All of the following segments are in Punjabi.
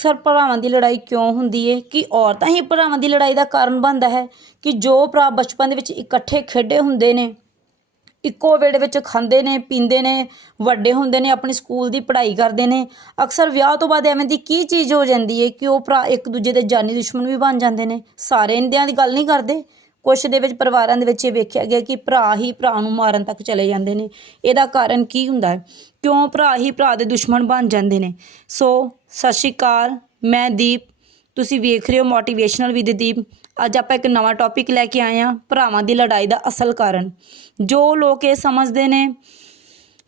ਅਕਸਰ ਭਰਾਵਾਂ ਦੀ ਲੜਾਈ ਕਿਉਂ ਹੁੰਦੀ ਹੈ ਕਿ ਔਰਤਾਂ ਹੀ ਭਰਾਵਾਂ ਦੀ ਲੜਾਈ ਦਾ ਕਾਰਨ ਬਣਦਾ ਹੈ? ਕਿ ਜੋ ਭਰਾ ਬਚਪਨ ਦੇ ਵਿੱਚ ਇਕੱਠੇ ਖੇਡੇ ਹੁੰਦੇ ਨੇ, ਇੱਕੋ ਵੇੜੇ ਵਿੱਚ ਖਾਂਦੇ ਨੇ, ਪੀਂਦੇ ਨੇ, ਵੱਡੇ ਹੁੰਦੇ ਨੇ, ਆਪਣੀ ਸਕੂਲ ਦੀ ਪੜ੍ਹਾਈ ਕਰਦੇ ਨੇ, ਅਕਸਰ ਵਿਆਹ ਤੋਂ ਬਾਅਦ ਐਵੇਂ ਦੀ ਕੀ ਚੀਜ਼ ਹੋ ਜਾਂਦੀ ਹੈ ਕਿ ਉਹ ਭਰਾ ਇੱਕ ਦੂਜੇ ਦੇ ਜਾਨੀ ਦੁਸ਼ਮਣ ਵੀ ਬਣ ਜਾਂਦੇ ਨੇ? ਸਾਰੇ ਇੰਦਿਆਂ ਦੀ ਗੱਲ ਨਹੀਂ ਕਰਦੇ? ਕੁਛ ਦੇ ਵਿੱਚ ਪਰਿਵਾਰਾਂ ਦੇ ਵਿੱਚ ਇਹ ਵੇਖਿਆ ਗਿਆ ਕਿ ਭਰਾ ਹੀ ਭਰਾ ਨੂੰ ਮਾਰਨ ਤੱਕ ਚਲੇ ਜਾਂਦੇ ਨੇ। ਇਹਦਾ ਕਾਰਨ ਕੀ ਹੁੰਦਾ ਹੈ? ਕਿਉਂ ਭਰਾ ਹੀ ਭਰਾ ਦੇ ਦੁਸ਼ਮਣ ਬਣ ਜਾਂਦੇ ਨੇ? ਸੋ, ਸਤਿ ਸ਼੍ਰੀ ਅਕਾਲ, ਮੈਂ ਦੀਪ। ਤੁਸੀਂ ਵੇਖ ਰਹੇ ਹੋ ਮੋਟੀਵੇਸ਼ਨਲ ਵਿਦ ਦੀਪ। ਅੱਜ ਆਪਾਂ ਇੱਕ ਨਵਾਂ ਟੌਪਿਕ ਲੈ ਕੇ ਆਏ ਹਾਂ, ਭਰਾਵਾਂ ਦੀ ਲੜਾਈ ਦਾ ਅਸਲ ਕਾਰਨ। ਜੋ ਲੋਕ ਇਹ ਸਮਝਦੇ ਨੇ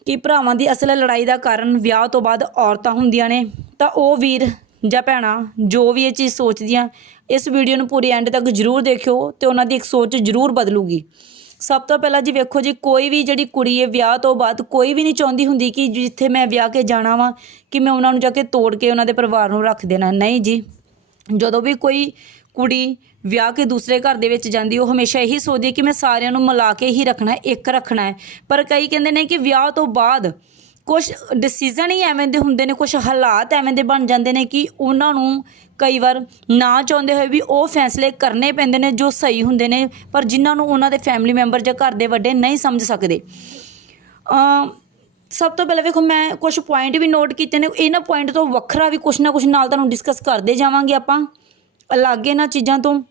ਕਿ ਭਰਾਵਾਂ ਦੀ ਅਸਲ ਲੜਾਈ ਦਾ ਕਾਰਨ ਵਿਆਹ ਤੋਂ ਬਾਅਦ ਔਰਤਾਂ ਹੁੰਦੀਆਂ ਨੇ, ਤਾਂ ਉਹ ਵੀਰ ਜਾਂ ਭੈਣਾਂ, ਜੋ ਵੀ ਇਹ ਚੀਜ਼ ਸੋਚਦੀਆਂ, ਇਸ ਵੀਡੀਓ ਨੂੰ ਪੂਰੀ ਐਂਡ ਤੱਕ ਜਰੂਰ ਦੇਖਿਓ ਤੇ ਉਹਨਾਂ ਦੀ ਇੱਕ ਸੋਚ ਜਰੂਰ ਬਦਲੂਗੀ। ਸਭ ਤੋਂ ਪਹਿਲਾਂ ਜੀ ਵੇਖੋ ਜੀ, ਕੋਈ ਵੀ ਜਿਹੜੀ ਕੁੜੀ ਹੈ, ਵਿਆਹ ਤੋਂ ਬਾਅਦ ਕੋਈ ਵੀ ਨਹੀਂ ਚਾਹੁੰਦੀ ਹੁੰਦੀ ਕਿ ਜਿੱਥੇ ਮੈਂ ਵਿਆਹ ਕੇ ਜਾਣਾ ਵਾਂ, ਕਿ ਮੈਂ ਉਹਨਾਂ ਨੂੰ ਜਾ ਕੇ ਤੋੜ ਕੇ ਉਹਨਾਂ ਦੇ ਪਰਿਵਾਰ ਨੂੰ ਰੱਖ ਦੇਣਾ। ਨਹੀਂ ਜੀ, ਜਦੋਂ ਵੀ ਕੋਈ ਕੁੜੀ ਵਿਆਹ ਕੇ ਦੂਸਰੇ ਘਰ ਦੇ ਵਿੱਚ ਜਾਂਦੀ, ਉਹ ਹਮੇਸ਼ਾ ਇਹੀ ਸੋਚਦੀ ਕਿ ਮੈਂ ਸਾਰਿਆਂ ਨੂੰ ਮਿਲਾ ਕੇ ਹੀ ਰੱਖਣਾ ਇੱਕ ਰੱਖਣਾ ਹੈ। ਪਰ ਕਈ ਕਹਿੰਦੇ ਨੇ ਕਿ ਵਿਆਹ ਤੋਂ ਬਾਅਦ ਕੁਝ ਡਿਸੀਜਨ ਹੀ ਐਵੇਂ ਦੇ ਹੁੰਦੇ ਨੇ ਕੁਝ ਹਾਲਾਤ ਐਵੇਂ ਦੇ ਬਣ ਜਾਂਦੇ ਨੇ ਕਿ ਉਹਨਾਂ ਨੂੰ ਕਈ ਵਾਰ ਨਾ ਚਾਹੁੰਦੇ ਹੋਏ ਵੀ ਉਹ ਫੈਸਲੇ ਕਰਨੇ ਪੈਂਦੇ ਨੇ ਜੋ ਸਹੀ ਹੁੰਦੇ ਨੇ, ਪਰ ਜਿਨ੍ਹਾਂ ਨੂੰ ਉਹਨਾਂ ਦੇ ਫੈਮਿਲੀ ਮੈਂਬਰ ਜਾਂ ਘਰ ਦੇ ਵੱਡੇ ਨਹੀਂ ਸਮਝ ਸਕਦੇ। ਸਭ ਤੋਂ ਪਹਿਲਾਂ ਵੇਖੋ, ਮੈਂ ਕੁਝ ਪੁਆਇੰਟ ਵੀ ਨੋਟ ਕੀਤੇ ਨੇ, ਇਹਨਾਂ ਪੁਆਇੰਟ ਤੋਂ ਵੱਖਰਾ ਵੀ ਕੁਝ ਨਾ ਕੁਝ ਨਾਲ ਤੁਹਾਨੂੰ ਡਿਸਕਸ ਕਰਦੇ ਜਾਵਾਂਗੇ ਆਪਾਂ। ਅਲੱਗ ਇਹਨਾਂ ਚੀਜ਼ਾਂ ਤੋਂ,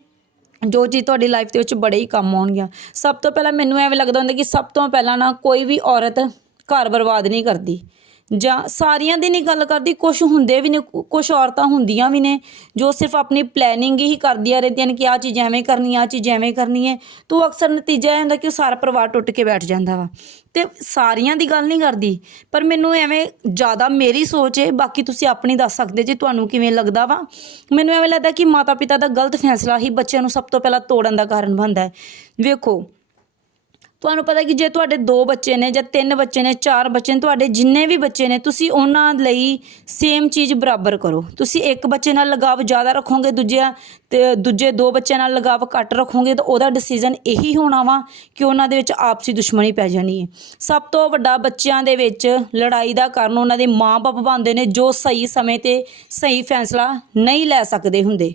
ਜੋ ਚੀਜ਼ ਤੁਹਾਡੀ ਲਾਈਫ ਦੇ ਵਿੱਚ ਬੜੇ ਹੀ ਕੰਮ ਆਉਣਗੀਆਂ। ਸਭ ਤੋਂ ਪਹਿਲਾਂ ਮੈਨੂੰ ਐਵੇਂ ਲੱਗਦਾ ਹੁੰਦਾ ਕਿ ਸਭ ਤੋਂ ਪਹਿਲਾਂ ਨਾ ਕੋਈ ਵੀ ਔਰਤ ਘਰ ਬਰਬਾਦ ਨਹੀਂ ਕਰਦੀ। ਜਾਂ ਸਾਰੀਆਂ ਦੀ ਨਹੀਂ ਗੱਲ ਕਰਦੀ ਕੁਝ ਹੁੰਦੇ ਵੀ ਨੇ ਕੁਝ ਔਰਤਾਂ ਹੁੰਦੀਆਂ ਵੀ ਨੇ, ਜੋ ਸਿਰਫ ਆਪਣੀ ਪਲੈਨਿੰਗ ਹੀ ਕਰਦੀਆਂ ਰਹਿੰਦੀਆਂ ਨੇ ਕਿ ਆਹ ਚੀਜ਼ ਐਵੇਂ ਕਰਨੀ, ਆਹ ਚੀਜ਼ ਐਵੇਂ ਕਰਨੀ ਹੈ। ਤੋ ਅਕਸਰ ਨਤੀਜਾ ਇਹ ਹੁੰਦਾ ਕਿ ਉਹ ਸਾਰਾ ਪਰਿਵਾਰ ਟੁੱਟ ਕੇ ਬੈਠ ਜਾਂਦਾ ਵਾ। ਤੇ ਸਾਰੀਆਂ ਦੀ ਗੱਲ ਨਹੀਂ ਕਰਦੀ, ਪਰ ਮੈਨੂੰ ਐਵੇਂ ਜ਼ਿਆਦਾ ਮੇਰੀ ਸੋਚ ਹੈ ਬਾਕੀ ਤੁਸੀਂ ਆਪਣੀ ਦੱਸ ਸਕਦੇ ਜੇ ਤੁਹਾਨੂੰ ਕਿਵੇਂ ਲੱਗਦਾ ਵਾ। ਮੈਨੂੰ ਐਵੇਂ ਲੱਗਦਾ ਕਿ ਮਾਤਾ ਪਿਤਾ ਦਾ ਗਲਤ ਫੈਸਲਾ ਹੀ ਬੱਚਿਆਂ ਨੂੰ ਸਭ ਤੋਂ ਪਹਿਲਾਂ ਤੋੜਨ ਦਾ ਕਾਰਨ ਬਣਦਾ ਹੈ। ਵੇਖੋ ਤੁਹਾਨੂੰ ਪਤਾ ਕਿ ਜੇ ਤੁਹਾਡੇ ਦੋ ਬੱਚੇ ਨੇ ਜਾਂ ਤਿੰਨ ਬੱਚੇ ਨੇ, ਚਾਰ ਬੱਚੇ ਨੇ, ਤੁਹਾਡੇ ਜਿੰਨੇ ਵੀ ਬੱਚੇ ਨੇ, ਤੁਸੀਂ ਉਹਨਾਂ ਲਈ ਸੇਮ ਚੀਜ਼ ਬਰਾਬਰ ਕਰੋ। ਤੁਸੀਂ ਇੱਕ ਬੱਚੇ ਨਾਲ ਲਗਾਵ ਜ਼ਿਆਦਾ ਰੱਖੋਗੇ, ਦੂਜਿਆਂ ਤੇ ਦੂਜੇ ਦੋ ਬੱਚਿਆਂ ਨਾਲ ਲਗਾਵ ਘੱਟ ਰੱਖੋਗੇ, ਤਾਂ ਉਹਦਾ ਡਿਸੀਜਨ ਇਹੀ ਹੋਣਾ ਵਾ ਕਿ ਉਹਨਾਂ ਦੇ ਵਿੱਚ ਆਪਸੀ ਦੁਸ਼ਮਣੀ ਪੈ ਜਾਣੀ ਹੈ। ਸਭ ਤੋਂ ਵੱਡਾ ਬੱਚਿਆਂ ਦੇ ਵਿੱਚ ਲੜਾਈ ਦਾ ਕਾਰਨ ਉਹਨਾਂ ਦੇ ਮਾਪੇ ਬਣਦੇ ਨੇ ਜੋ ਸਹੀ ਸਮੇਂ ਤੇ ਸਹੀ ਫੈਸਲਾ ਨਹੀਂ ਲੈ ਸਕਦੇ ਹੁੰਦੇ।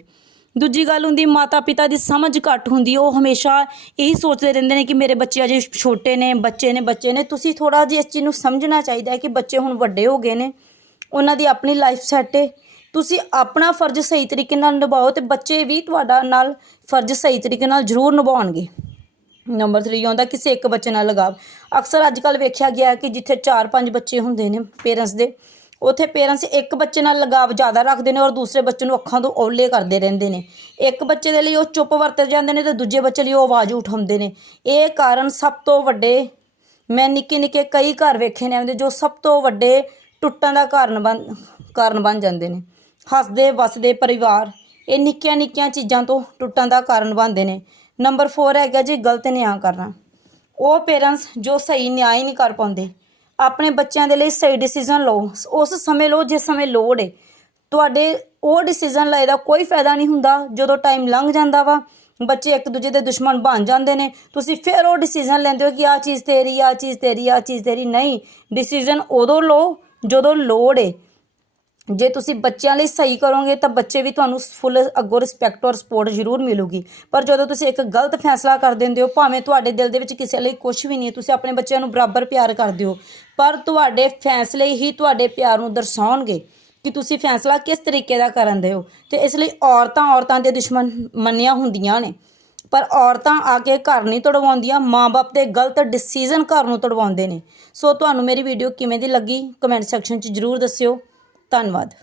ਦੂਜੀ ਗੱਲ ਹੁੰਦੀ ਮਾਤਾ ਪਿਤਾ ਦੀ ਸਮਝ ਘੱਟ ਹੁੰਦੀ, ਉਹ ਹਮੇਸ਼ਾ ਇਹੀ ਸੋਚਦੇ ਰਹਿੰਦੇ ਨੇ ਕਿ ਮੇਰੇ ਬੱਚੇ ਅਜੇ ਛੋਟੇ ਨੇ, ਬੱਚੇ ਨੇ ਬੱਚੇ ਨੇ। ਤੁਸੀਂ ਥੋੜਾ ਜਿਹਾ ਇਸ ਚੀਜ਼ ਨੂੰ ਸਮਝਣਾ ਚਾਹੀਦਾ ਹੈ ਕਿ ਬੱਚੇ ਹੁਣ ਵੱਡੇ ਹੋ ਗਏ ਨੇ, ਉਹਨਾਂ ਦੀ ਆਪਣੀ ਲਾਈਫ ਸੈੱਟ ਹੈ ਤੁਸੀਂ ਆਪਣਾ ਫਰਜ਼ ਸਹੀ ਤਰੀਕੇ ਨਾਲ ਨਿਭਾਓ ਤੇ ਬੱਚੇ ਵੀ ਤੁਹਾਡਾ ਨਾਲ ਫਰਜ਼ ਸਹੀ ਤਰੀਕੇ ਨਾਲ ਜ਼ਰੂਰ ਨਿਭਾਉਣਗੇ। ਨੰਬਰ 3 ਆਉਂਦਾ ਕਿਸੇ ਇੱਕ ਬੱਚੇ ਨਾਲ ਲਗਾਵ। ਅਕਸਰ ਅੱਜ ਕੱਲ ਵੇਖਿਆ ਗਿਆ ਹੈ ਕਿ ਜਿੱਥੇ 4-5 ਬੱਚੇ ਹੁੰਦੇ ਨੇ ਪੇਰੈਂਟਸ ਦੇ ਉੱਥੇ ਪੇਰੈਂਟਸ ਇੱਕ ਬੱਚੇ ਨਾਲ ਲਗਾਵ ਜ਼ਿਆਦਾ ਰੱਖਦੇ ਨੇ ਔਰ ਦੂਸਰੇ ਬੱਚੇ ਨੂੰ ਅੱਖਾਂ ਤੋਂ ਓਲੇ ਕਰਦੇ ਰਹਿੰਦੇ ਨੇ। ਇੱਕ ਬੱਚੇ ਦੇ ਲਈ ਉਹ ਚੁੱਪ ਵਰਤ ਜਾਂਦੇ ਨੇ ਤੇ ਦੂਜੇ ਬੱਚੇ ਲਈ ਉਹ ਆਵਾਜ਼ ਉਠਾਉਂਦੇ ਨੇ। ਇਹ ਕਾਰਨ ਸਭ ਤੋਂ ਵੱਡੇ, ਮੈਂ ਨਿੱਕੇ ਨਿੱਕੇ ਕਈ ਘਰ ਵੇਖੇ ਨੇ ਐਵੇਂ ਜੋ ਸਭ ਤੋਂ ਵੱਡੇ ਟੁੱਟਣ ਦਾ ਕਾਰਨ ਬਣ ਕਾਰਨ ਬਣ ਜਾਂਦੇ ਨੇ। ਹੱਸਦੇ, ਵਸਦੇ ਪਰਿਵਾਰ, ਇਹ ਨਿੱਕੀਆਂ ਨਿੱਕੀਆਂ ਚੀਜ਼ਾਂ ਤੋਂ ਟੁੱਟਣ ਦਾ ਕਾਰਨ ਬਣਦੇ ਨੇ। ਨੰਬਰ 4 ਹੈਗਾ ਜੀ, ਗਲਤ ਨਿਆਂ ਕਰਨਾ। ਉਹ ਪੇਰੈਂਟਸ ਜੋ ਸਹੀ ਨਿਆਂ ਹੀ ਨਹੀਂ ਕਰ ਪਾਉਂਦੇ। ਆਪਣੇ ਬੱਚਿਆਂ ਦੇ ਲਈ ਸਹੀ ਡਿਸੀਜਨ ਲਓ। ਉਸ ਸਮੇਂ ਲਓ, ਜਿਸ ਸਮੇਂ ਲੋੜ ਹੈ ਤੁਹਾਡੇ ਉਹ ਡਿਸੀਜਨ ਲਏ ਦਾ ਕੋਈ ਫਾਇਦਾ ਨਹੀਂ ਹੁੰਦਾ, ਜਦੋਂ ਟਾਈਮ ਲੰਘ ਜਾਂਦਾ ਵਾ। ਬੱਚੇ ਇੱਕ ਦੂਜੇ ਦੇ ਦੁਸ਼ਮਣ ਬਣ ਜਾਂਦੇ ਨੇ। ਤੁਸੀਂ ਫਿਰ ਉਹ ਡਿਸੀਜਨ ਲੈਂਦੇ ਹੋ ਕਿ ਆਹ ਚੀਜ਼ ਤੇਰੀ, ਆਹ ਚੀਜ਼ ਤੇਰੀ, ਆਹ ਚੀਜ਼ ਤੇਰੀ। ਨਹੀਂ ਡਿਸੀਜਨ ਉਦੋਂ ਲਓ ਜਦੋਂ ਲੋੜ ਹੈ ਜੇ ਤੁਸੀਂ ਬੱਚਿਆਂ ਲਈ ਸਹੀ ਕਰੋਗੇ ਤਾਂ ਬੱਚੇ ਵੀ ਤੁਹਾਨੂੰ ਫੁੱਲ ਅੱਗੋਂ ਰਿਸਪੈਕਟ ਔਰ ਸਪੋਰਟ ਜ਼ਰੂਰ ਮਿਲੂਗੀ। ਪਰ ਜਦੋਂ ਤੁਸੀਂ ਇੱਕ ਗਲਤ ਫੈਸਲਾ ਕਰ ਦਿੰਦੇ ਹੋ, ਭਾਵੇਂ ਤੁਹਾਡੇ ਦਿਲ ਦੇ ਵਿੱਚ ਕਿਸੇ ਲਈ ਕੁਝ ਵੀ ਨਹੀਂ ਹੈ, ਤੁਸੀਂ ਆਪਣੇ ਬੱਚਿਆਂ ਨੂੰ ਬਰਾਬਰ ਪਿਆਰ ਕਰਦੇ ਹੋ, ਪਰ ਤੁਹਾਡੇ ਫੈਸਲੇ ਹੀ ਤੁਹਾਡੇ ਪਿਆਰ ਨੂੰ ਦਰਸਾਉਣਗੇ ਕਿ ਤੁਸੀਂ ਫੈਸਲਾ ਕਿਸ ਤਰੀਕੇ ਦਾ ਕਰਨ ਦੇ ਹੋ। ਤੇ ਇਸ ਲਈ ਔਰਤਾਂ ਔਰਤਾਂ ਦੇ ਦੁਸ਼ਮਣ ਮੰਨੀਆਂ ਹੁੰਦੀਆਂ ਨੇ। ਪਰ ਔਰਤਾਂ ਆ ਕੇ ਘਰ ਨਹੀਂ ਤੜਵਾਉਂਦੀਆਂ, ਮਾਂ-ਬਾਪ ਦੇ ਗਲਤ ਡਿਸੀਜਨ ਘਰ ਨੂੰ ਤੜਵਾਉਂਦੇ ਨੇ। ਸੋ ਤੁਹਾਨੂੰ ਮੇਰੀ ਵੀਡੀਓ ਕਿਵੇਂ ਦੀ ਲੱਗੀ ਕਮੈਂਟ ਸੈਕਸ਼ਨ 'ਚ ਜਰੂਰ ਦੱਸਿਓ। ਧੰਨਵਾਦ।